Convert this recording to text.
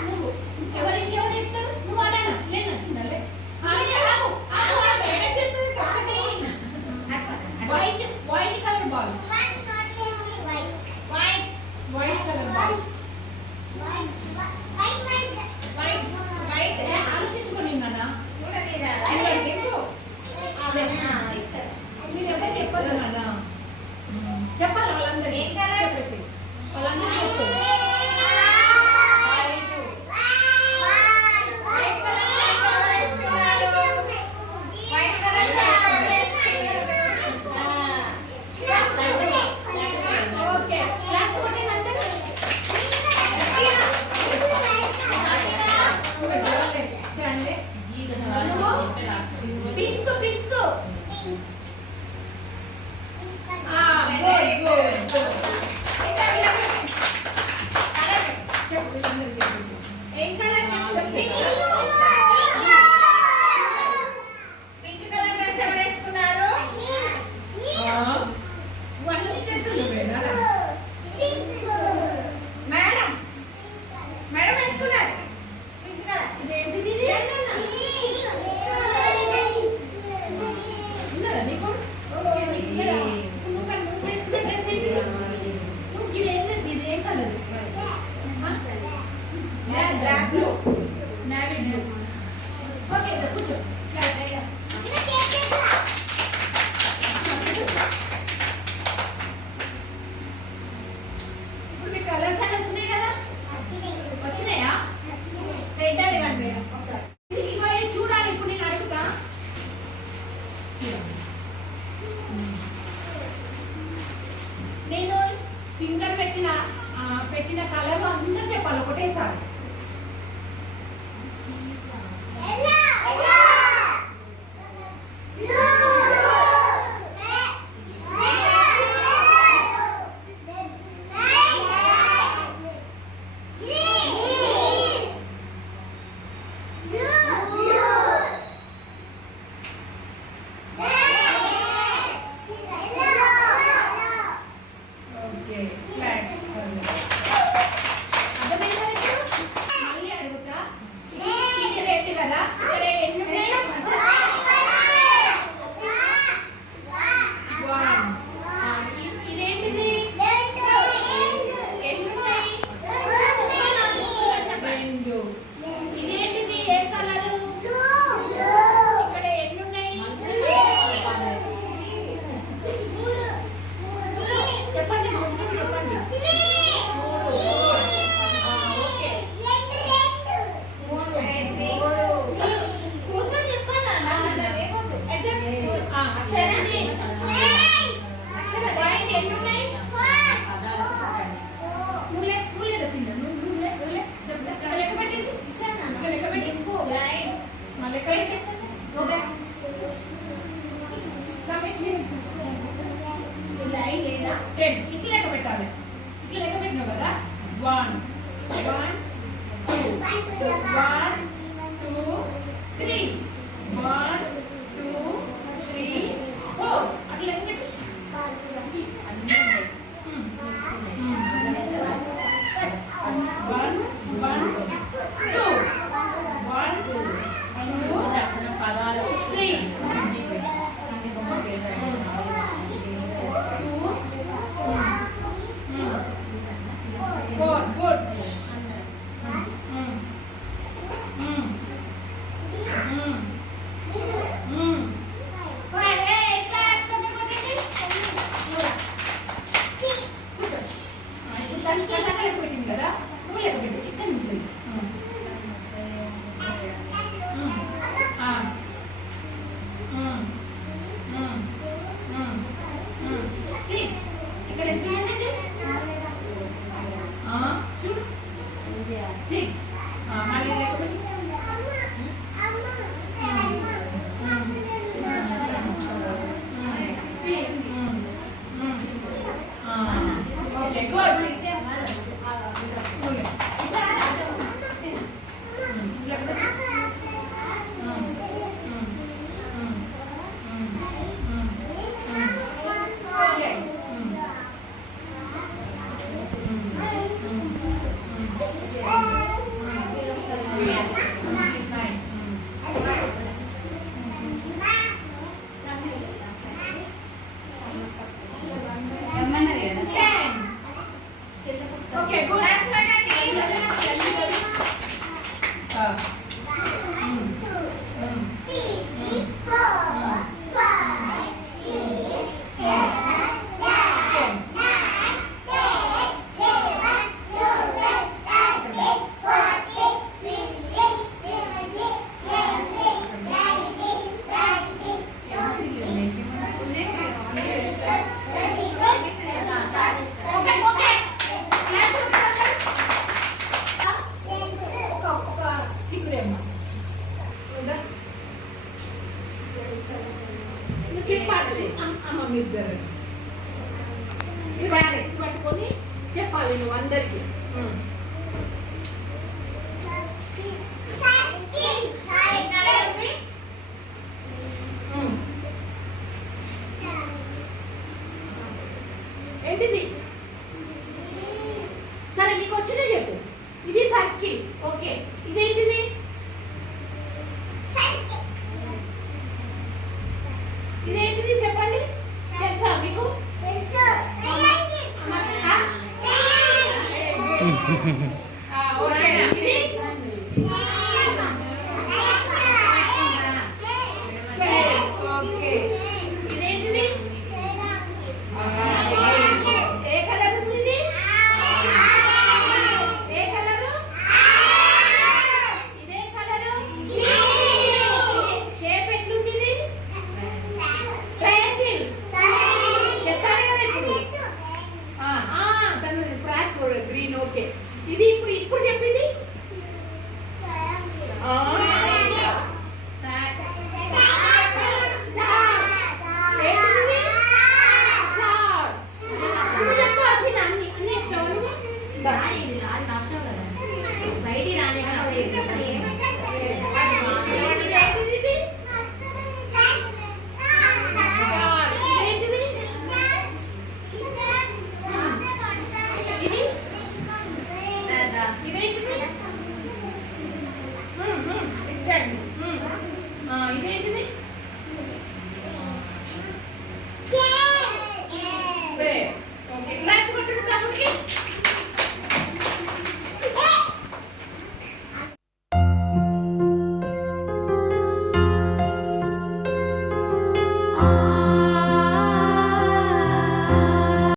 నువ్వు ఎవరికి ఎవరు చెప్తారు నువ్వు అడనా నేను నచ్చిందలే white white colour ball white white colour ball white white ఆలోచించుకొని నాన్న మీరు ఎవరు చెప్పదు నాన్న చెప్పాలి వాళ్ళందరూ ఏం కలర్ వాళ్ళందరూ చెప్తారు నేను ఫింగర్ పెట్టిన కలర్ అందరూ చెప్పాలి ఒకటేసారి ఇట్లా లెక్క పెట్టాలి ఇట్లా లెక్క పెట్టినావు కదా 1 1 2 1 2 3 1 2 3 4 అట్లా లెక్క పెట్టు మీరు జరగండి. ఇది పట్టుకొని చెప్పాలి నువ్వు అందరికి. ఏంటిది? సరే నీకు వచ్చినా చెప్పు. ఇది సర్కిల్. ఓకే, ఇదేంటిది? ఇదేంటిది చెప్పండి. తెలుసా మీకు? ఓకే, ఇది ఓకే, ఇదేంటిది? ఏ కలర్ ఉంది ఇది? ఏ కలరు? ఇదే కలరు. షేప్ ఎట్లుంది ఇది? ట్రయాంగిల్. చెప్పాను కదా ఇప్పుడు. తను ఫ్రాక్ గ్రీన్. ఓకే, ఇది ఇప్పుడు చెప్పింది. ఇదేంటిది?